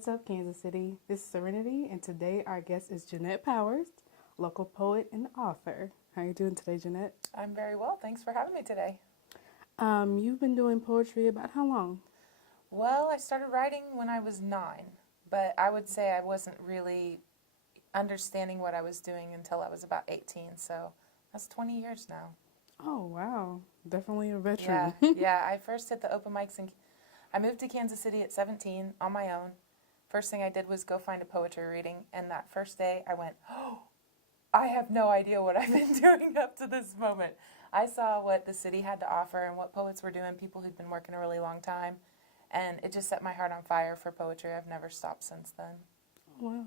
What's up, Kansas City? This is Serenity, and today our guest is Jeanette Powers, local poet and author. How are you doing today, Jeanette? I'm very well. Thanks for having me today. You've been doing poetry about how long? Well, I started writing when I was 9, but I would say I wasn't really understanding what I was doing until I was about 18. So that's 20 years now. Oh, wow. Definitely a Yeah, veteran. yeah. I first hit the open mics and I moved to Kansas City at 17 on my own. First thing I did was go find a poetry reading, and that first day I went, "Oh, I have no idea what I've been doing up to this moment." I saw what the city had to offer and what poets were doing, people who'd been working a really long time, and it just set my heart on fire for poetry. I've never stopped since then. Wow.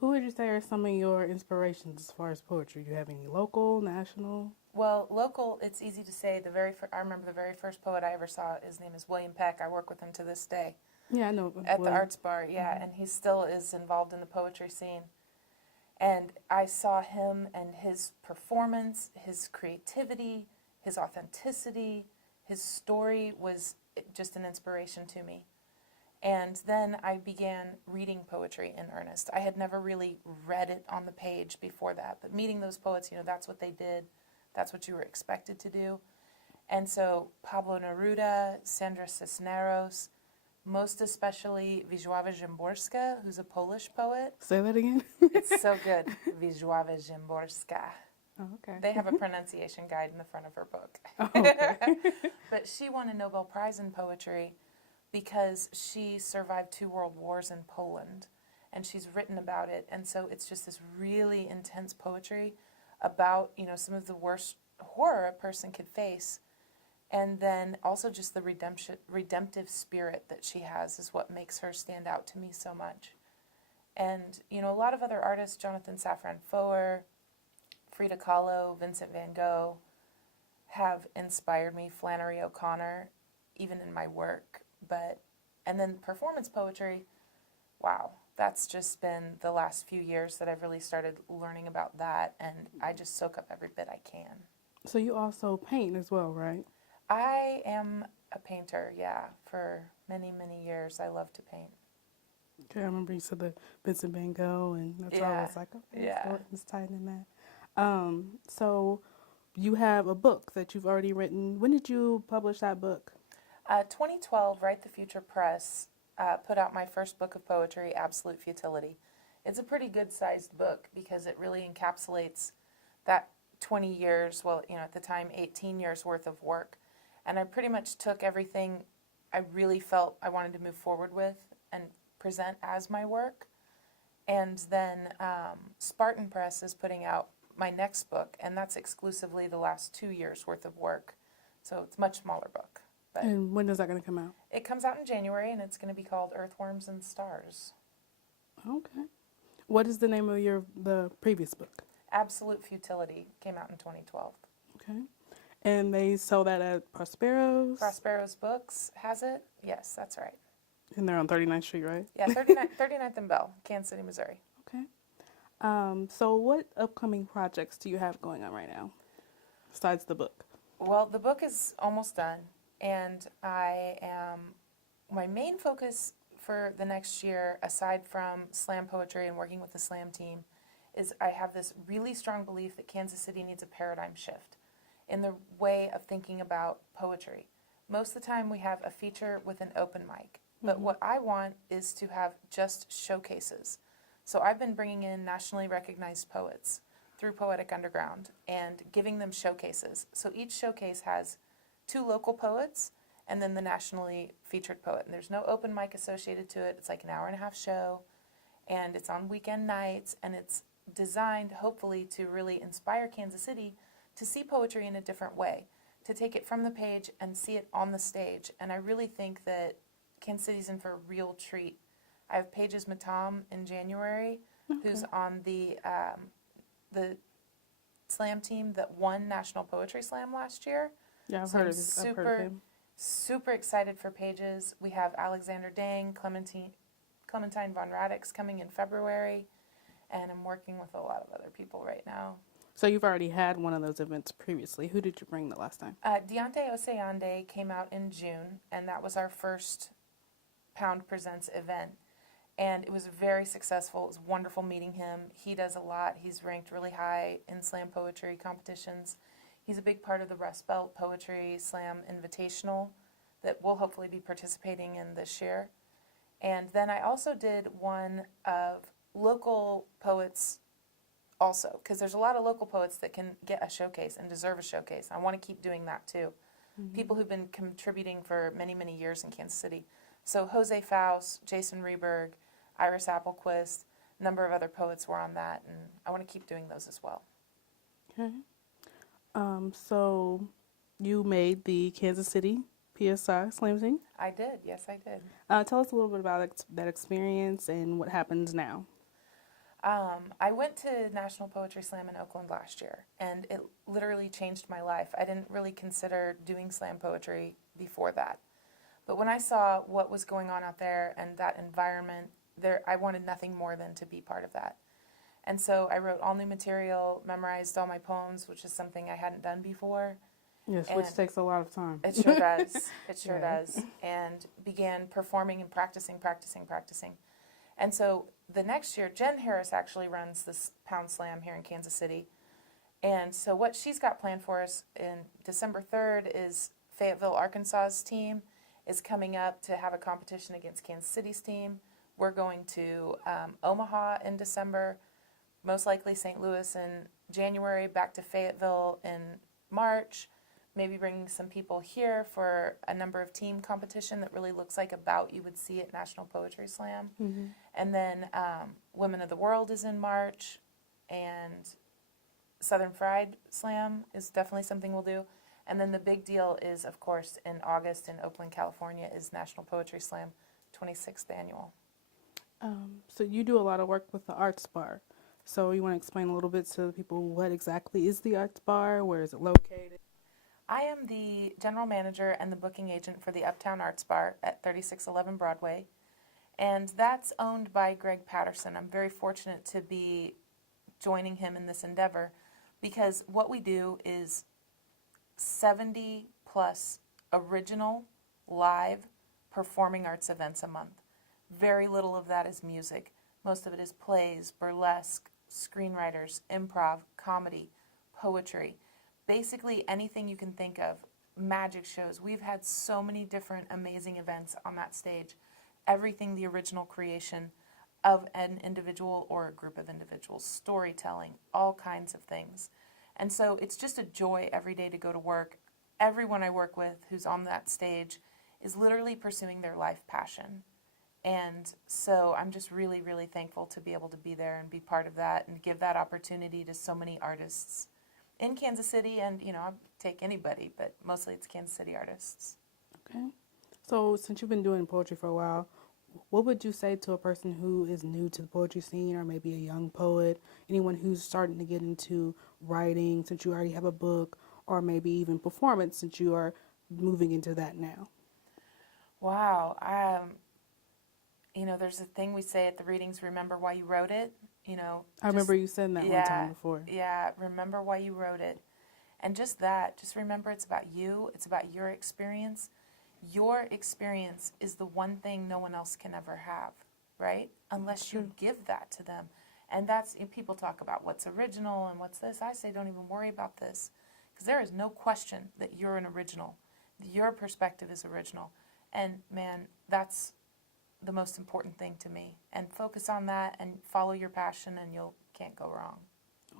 Who would you say are some of your inspirations as far as poetry? Do you have any local, national? Well, local, it's easy to say. I remember the very first poet I ever saw. His name is William Peck. I work with him to this day Yeah, I know. at the Well, Arts Bar. Yeah, and he still is involved in the poetry scene. And I saw him and his performance, his creativity, his authenticity, his story was just an inspiration to me. And then I began reading poetry in earnest. I had never really read it on the page before that, but meeting those poets, that's what they did. That's what you were expected to do. And so Pablo Neruda, Sandra Cisneros, most especially Wisława Szymborska, who's a Polish poet. say that again. It's so good. Wisława Szymborska. Oh, okay. They have a pronunciation guide in the front of her book. Oh, okay. But she won a Nobel Prize in poetry because she survived 2 world wars in Poland. And she's written about it. And so it's just this really intense poetry about, some of the worst horror a person could face. And then also just the redemptive spirit that she has is what makes her stand out to me so much. And, a lot of other artists, Jonathan Safran Foer, Frida Kahlo, Vincent van Gogh, have inspired me, Flannery O'Connor, even in my work. And then performance poetry, wow, that's just been the last few years that I've really started learning about that, and I just soak up every bit I can. So you also paint as well, right? I am a painter, yeah, for many, many years. I love to paint. Okay, I remember you said the Vincent Van Gogh, and that's why I was like, okay, Yeah. it's tied in that. So you have a book that you've already written. When did you publish that book? 2012, Write the Future Press put out my first book of poetry, Absolute Futility. It's a pretty good-sized book because it really encapsulates that 20 years, well, at the time, 18 years worth of work. And I pretty much took everything I really felt I wanted to move forward with and present as my work. And then Spartan Press is putting out my next book, and that's exclusively the last 2 years worth of work. So it's a much smaller book. But And when is that going to come out? it comes out in January, and it's going to be called Earthworms and Stars. Okay. What is the name of the previous book? Absolute Futility came out in 2012. Okay. And they sell that at Prospero's? Prospero's Books has it. Yes, that's right. And they're on 39th Street, right? Yeah, 39th and Bell, Kansas City, Missouri. Okay. So what upcoming projects do you have going on right now, besides the book? Well, the book is almost done, and my main focus for the next year, aside from slam poetry and working with the slam team, is I have this really strong belief that Kansas City needs a paradigm shift in the way of thinking about poetry. Most of the time we have a feature with an open mic, but what I want is to have just showcases. So I've been bringing in nationally recognized poets through Poetic Underground and giving them showcases. So each showcase has 2 local poets and then the nationally featured poet. And there's no open mic associated to it. It's like an hour-and-a-half show, and it's on weekend nights, and it's designed, hopefully, to really inspire Kansas City to see poetry in a different way, to take it from the page and see it on the stage. And I really think that Kansas City's in for a real treat. I have Pages Matam in January, who's on the slam team that won National Poetry Slam last year. Yeah, I've So heard I'm of it. I've heard of him. super excited for Pages. We have Alexander Dang, Clementine Von Radix coming in February, and I'm working with a lot of other people right now. So you've already had one of those events previously. Who did you bring the last time? Deontay Oseyande came out in June, and that was our first Pound Presents event. And it was very successful. It was wonderful meeting him. He does a lot. He's ranked really high in slam poetry competitions. He's a big part of the Rust Belt Poetry Slam Invitational that we'll hopefully be participating in this year. And then I also did one of local poets also, because there's a lot of local poets that can get a showcase and deserve a showcase. I want to keep doing that too. Mm-hmm. People who've been contributing for many, many years in Kansas City. So Jose Faust, Jason Reberg, Iris Applequist, a number of other poets were on that, and I want to keep doing those as well. Okay. So you made the Kansas City PSI Slam Team? I did. Yes, I did. Tell us a little bit about that experience and what happens now. I went to National Poetry Slam in Oakland last year, and it literally changed my life. I didn't really consider doing slam poetry before that. But when I saw what was going on out there and that environment, I wanted nothing more than to be part of that. And so I wrote all new material, memorized all my poems, which is something I hadn't done before. Yes, which takes a lot of time. It sure does. It sure does. And began performing and practicing. And so the next year, Jen Harris actually runs this Pound Slam here in Kansas City. And so what she's got planned for us in December 3rd is Fayetteville, Arkansas's team is coming up to have a competition against Kansas City's team. We're going to Omaha in December, most likely St. Louis in January, back to Fayetteville in March, maybe bringing some people here for a number of team competition that really looks like a bout you would see at National Poetry Slam. Mm-hmm. And then Women of the World is in March, and Southern Fried Slam is definitely something we'll do. And then the big deal is, of course, in August in Oakland, California, is National Poetry Slam 26th Annual. So you do a lot of work with the Arts Bar. So you want to explain a little bit to the people what exactly is the Arts Bar? Where is it located? I am the general manager and the booking agent for the Uptown Arts Bar at 3611 Broadway. And that's owned by Greg Patterson. I'm very fortunate to be joining him in this endeavor because what we do is 70 plus original live performing arts events a month. Very little of that is music. Most of it is plays, burlesque, screenwriters, improv, comedy, poetry. Basically anything you can think of. Magic shows. We've had so many different amazing events on that stage. Everything the original creation of an individual or a group of individuals. Storytelling, all kinds of things. And so it's just a joy every day to go to work. Everyone I work with who's on that stage is literally pursuing their life passion. And so I'm just really, really thankful to be able to be there and be part of that and give that opportunity to so many artists in Kansas City. And, I'll take anybody, but mostly it's Kansas City artists. Okay. So since you've been doing poetry for a while, what would you say to a person who is new to the poetry scene or maybe a young poet, anyone who's starting to get into writing since you already have a book, or maybe even performance since you are moving into that now? Wow. There's a thing we say at the readings, remember why you wrote it. I remember you saying that one time before. Yeah, remember why you wrote it. And just remember it's about you. It's about your experience. Your experience is the one thing no one else can ever have, right? Unless you give that to them. And people talk about what's original and what's this. I say don't even worry about this because there is no question that you're an original. Your perspective is original. And man, that's the most important thing to me. And focus on that and follow your passion and can't go wrong.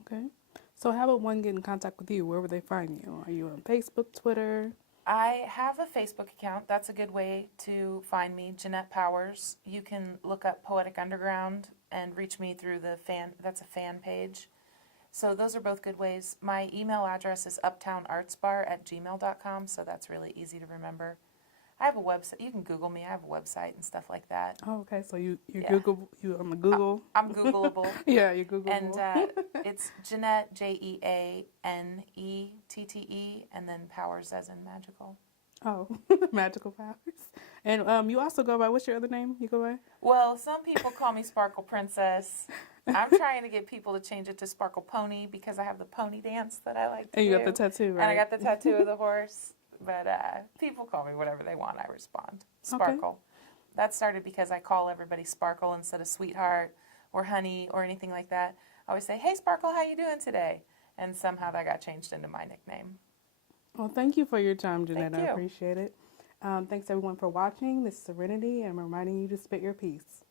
Okay. So how would one get in contact with you? Where would they find you? Are you on Facebook, Twitter? I have a Facebook account. That's a good way to find me, Jeanette Powers. You can look up Poetic Underground and reach me through that's a fan page. So those are both good ways. My email address is uptownartsbar@gmail.com, so that's really easy to remember. I have a website. You can Google me. I have a website and stuff like that. Oh, okay. So you Google, you on the Google? I'm Googleable. Yeah, you're Googleable. And it's Jeanette, Jeanette, and then Powers as in magical. Oh, magical powers. And you also go by, what's your other name you go by? Well, some people call me Sparkle Princess. I'm trying to get people to change it to Sparkle Pony because I have the pony dance that I like to do. And you got the tattoo, right? And I got the tattoo of the horse. But people call me whatever they want. I respond. Sparkle. that started because I call everybody Sparkle instead of Sweetheart or Honey or anything like that. I always say, hey, Sparkle, how you doing today? And somehow that got changed into my nickname. Well, thank you for your time, Jeanette. Thank I you. appreciate it. Thanks, everyone, for watching. This is Serenity, and I'm reminding you to spit your piece.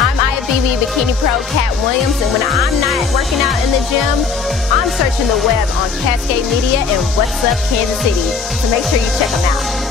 I'm IFBB Bikini Pro Cat Williams, and when I'm not working out in the gym, I'm searching the web on Cascade Media and What's Up Kansas City. So make sure you check them out.